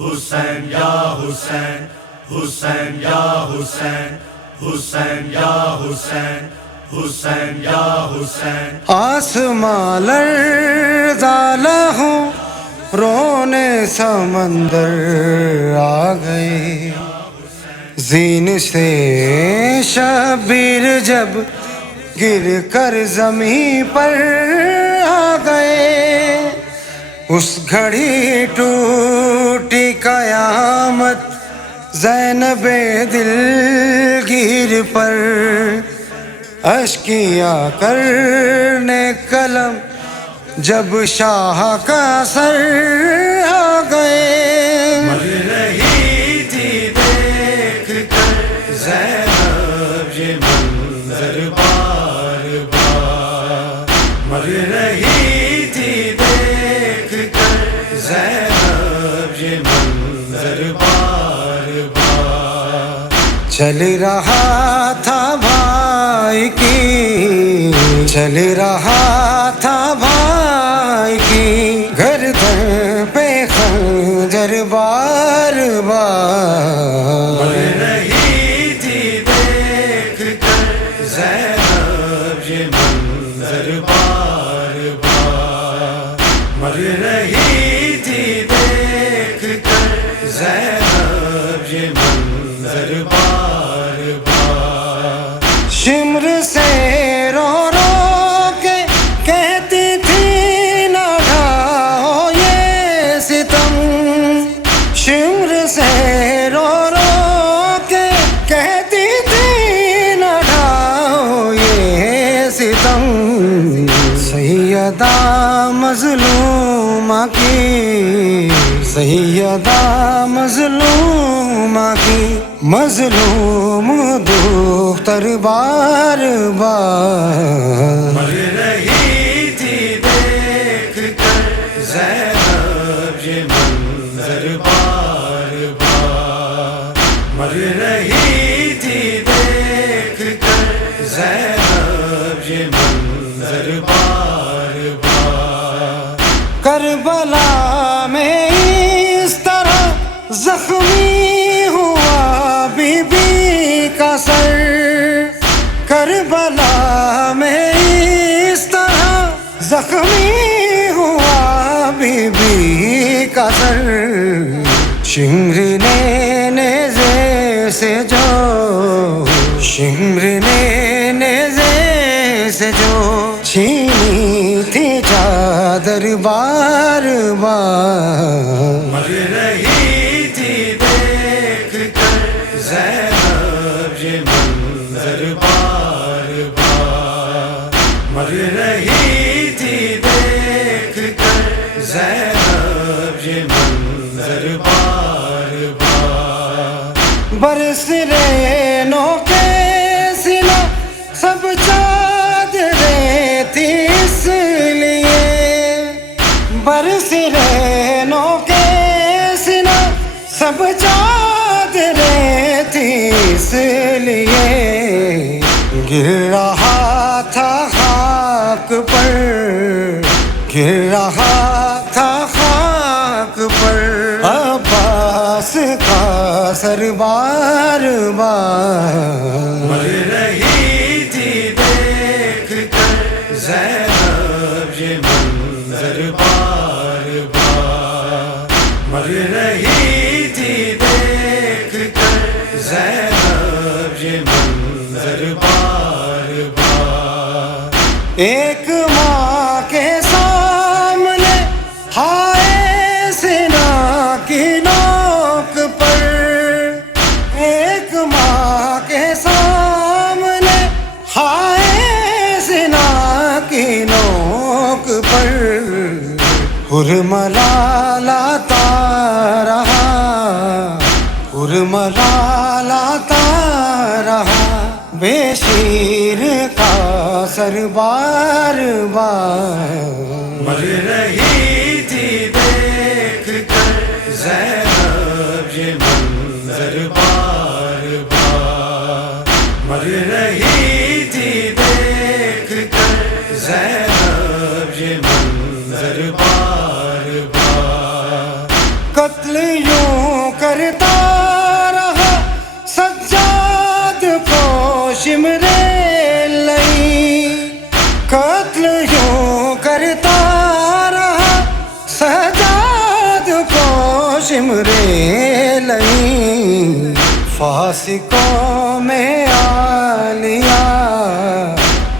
حسین یا حسین، حسین یا حسین، حسین یا حسین، حسین یا حسین۔ آسمان لرزالا ہوں، رونے سمندر آ گئے، زین سے شبیر جب گر کر زمین پر آ گئے، اس گھڑی ٹوٹی قیامت زینب دلگیر پر، اشکیاں کرنے قلم جب شاہ کا سر آ گئے، مر رہی تھی دیکھ کر زینب یہ منظر بار بار، مر رہی تھی دیکھ کر زینب یہ منظر بار بار۔ چل رہا تھا بھائی کی، چل رہا تھا بھائی کی گردن پہ خنجر بار بار، مر رہی تھی دیکھ کر زینب یہ منظر بار بار، مر رہی تھی دیکھ کر زینب یہ منظر بار بار۔ شمر سے رو رو کے کہتی تھی نہ ڈھاؤ یہ ستم، شمر سے رو رو کے کہتی تھی نہ ڈھاؤ یہ ستم، سیدہ مظلومہ کی، سیدہ مظلومہ کی مظلوم دختر بار بار، مر رہی تھی دیکھ کر زینب یہ منظر بار بار، مر رہی تھی دیکھ کر زینب یہ منظر بار بار۔ کربلا میں اس طرح زخمی ہوا بی بی کا سر، کربلا میں اس طرح زخمی ہوا بی بی کا سر، شمر نے نیزے سے جو، شمر نے نیزے سے جو چھینی تھی چادر بار بار، مر رہی تھی دیکھ کر زینب یہ منظر بار بار، مر رہی تھی دیکھ کر زینب یہ منظر بار بار۔ برس رینوں کے سلا سب چادریں تھی اس لیے، برس رینوں کے سلا سب چادریں تھی اس لیے، گر رہا تھا خاک پر، گر رہا تھا خاک پر عباس کا سر بار بار، مر رہی تھی دیکھ کر زینب یہ منظر بار بار، مر رہی تھی دیکھ کر زینب یہ منظر بار بار۔ ایک ماں کے سامنے ہائے سنا کی نوک پر، ایک ماں کے سامنے ہائے سنا کی نوک پر، حرملاتا رہا، حرملاتا رہا بے شیر کا سر بار بار، مر رہی تھی دیکھ کر زینب یہ منظر بار بار، مر رہی تھی دیکھ کر زینب یہ منظر بار بار۔ قتل یوں کرتا رہا سجاد کو شمرے لئی قتل یوں کرتا رہا سجاد کو شمرے لئی فاسقوں میں آلیا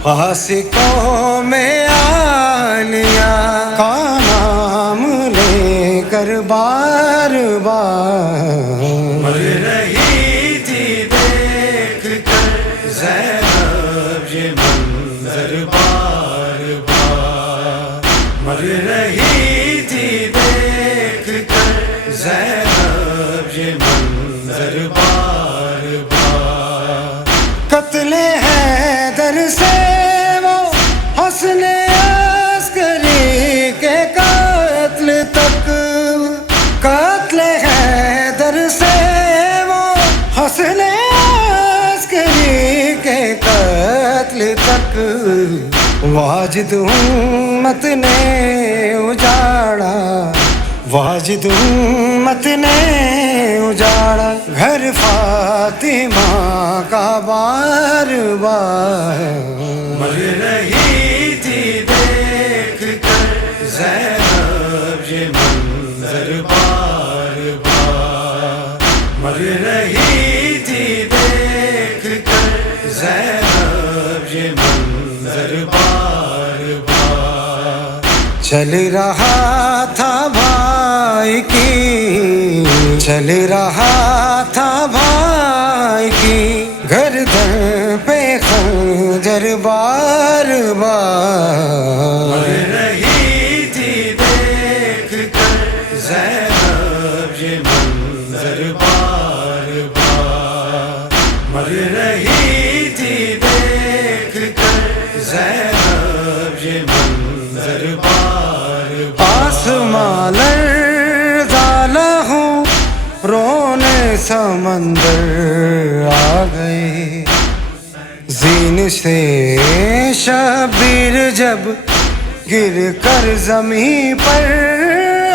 فاسقوں میں آلیا کا نام لے کر بار بار مر رہی تھی دیکھ کر زینب یہ منظر بار بار مر رہی تھی دیکھ کر زینب یہ منظر بار بار قتل حیدر سے وہ حسن عسکری کے قتل تک قتل حیدر سے وہ حسن عسکری کے قتل تک واجد امت نے اجاڑا واجد امت نے اجاڑا گھر فاطمہ کا بار بار مر رہی تھی دیکھ کر زینب یہ منظر بار بار مر رہی تھی دیکھ کر زینب یہ منظر بار بار چل رہا تھا بھائی کی چل رہا تھا بھائی کی گردن پہ خنجر بار بار مر رہی تھی دیکھ کر زینب یہ منظر بار بار مر رہی تھی دیکھ کر زینب یہ منظر بار بار آسمان لرزالا ہوں رونے سمندر آ گئے زین سے شبیر جب گر کر زمین پر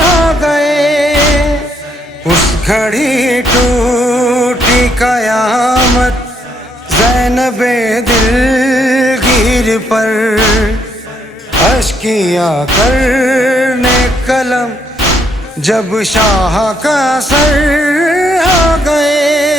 آ گئے اس گھڑی ٹوٹی قیامت زینب دلگیر پر اشکیا کرنے قلم جب شاہ کا سر آ گئے